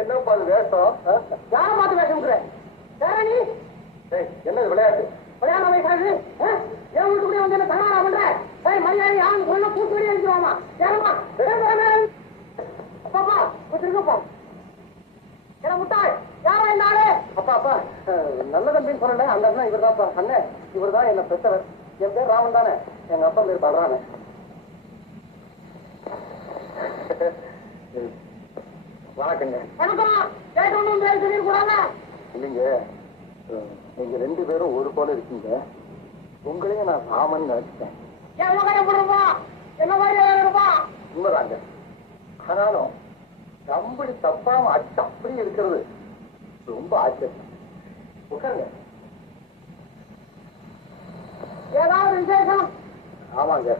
என்னப்பா அது வேஷம்? யார பார்த்து வேஷம் என்னது விளையாட்டு? விளையாட வயசாது என் வீட்டுக்குள்ளே வந்து என்ன தகராறு பண்ற? மரியாதை யாரும் சொல்ல கூட்டு வெளியே அனுப்பிடுவாமா? ஏறமா அப்பாப்பா வச்சிருக்கப்பா என்ன முட்டாள் யாரா இந்த ஆளு? அப்பா அப்பா நல்ல தம்பின்னு சொல்லல. அந்த அண்ணன் இவர் தான்ப்பா. அண்ணன் இவர் தான் என்ன பெற்றவர். என் பேர் ராமன் தானே. எங்க அப்பா பேர் பல்றானே. வணக்கங்க. வணக்கம். கேட்டொன்னும் பேர் சொல்லிருக்கூடாதா? இல்லைங்க, நீங்க ரெண்டு பேரும் ஒரு போல இருக்கீங்க. உங்களையும் நான் ராமன் நினைச்சிட்டேன். உண்மைதாங்க. ஆனாலும் நம்படி தப்பாம அச்சு அப்படி இருக்கிறது ரொம்ப ஆச்சரியம். உட்காருங்க. ஏதாவது விசேஷம்? ஆமாங்க,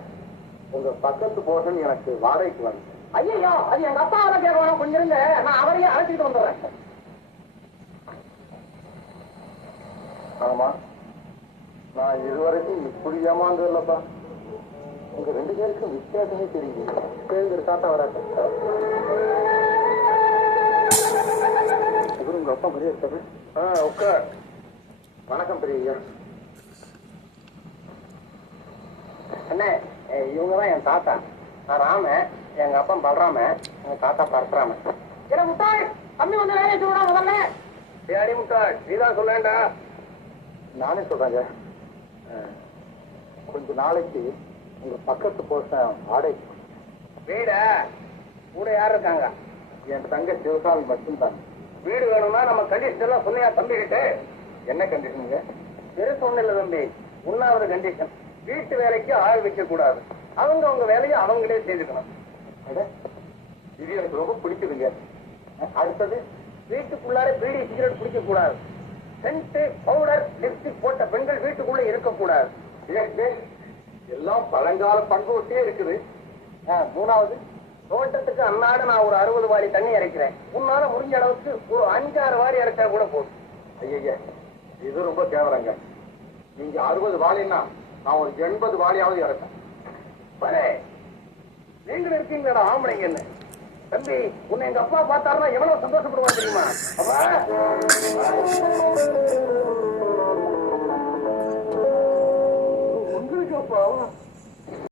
உங்க பக்கத்து போர்ஷன் எனக்கு வாடகைக்கு வந்து. ஐயோ, அது எங்க அப்பாவை கேட்கணும். கொஞ்சம் இருங்க, நான் அவரையே அழைச்சிட்டு வந்துடுறேன். ஆமா, நான் இதுவரைக்கும் இப்படி ஏமாந்ததில்லப்பா. உங்க ரெண்டு பேருக்கும் வித்தியாசமே தெரியுது. பேருந்து காட்டா வராது. இவரு உங்க அப்பா மாதிரியே இருக்காரு. உட்கார். வணக்கம் பெரிய. அண்ணே, இவங்கதான் என் தாத்தா. நான் ராம, எங்க அப்பா பல்ராம, எங்க தாத்தா பரசுராம. என்ன முட்டாள், தம்பி வந்து வேலையை சொல்லுடா முதல்ல. ஏடி முட்டாள், நீதான் சொல்லேண்டா. நானே சொல்றேங்க. கொஞ்ச நாளைக்கு உங்க பக்கத்து போர்ஷன் வாடகை. வீட கூட யார் இருக்காங்க? என் தங்க சிவசாமி மட்டும்தான். வீடு வேணும்னா நம்ம கண்டிஷன் எல்லாம் சொன்னியா தம்பிக்கிட்டு? என்ன கண்டிஷனுங்க? பெருசு ஒண்ணு இல்ல தம்பி. ஒன்னாவது கண்டிஷன், வீட்டு வேலைக்கு ஆள் வைக்க கூடாது. அவங்க அவங்க வேலையை அவங்களே செய்துக்கணும். இது எனக்கு ரொம்ப பிடிக்குதுங்க. அடுத்தது, வீட்டுக்குள்ளார பீடி சிகரெட் பிடிக்க கூடாது. சென்ட், பவுடர், லிப்ஸ்டிக் போட்ட பெண்கள் வீட்டுக்குள்ள இருக்கக்கூடாது. எல்லாம் பழங்கால பண்பு ஒட்டியே இருக்குது. மூணாவது, தோட்டத்துக்கு அன்னாடு நான் ஒரு 60 வாரி தண்ணி இறைக்கிறேன். உன்னால முடிஞ்ச அளவுக்கு ஒரு 5-6 வாரி இறைச்சா கூட போதும். ஐயா, இது ரொம்ப கேவலங்க. நீங்க 60 வாலின்னா நான் ஒரு 80 வாலியாவது இறைச்சேன். நீங்களும் இருக்கீங்களா ஆம்பளைங்க? என்ன தம்பி, உன்னை எங்க அப்பா பார்த்தாருன்னா எவ்வளவு சந்தோஷப்படுவாங்க தெரியுமா? உங்களுக்கு அப்பா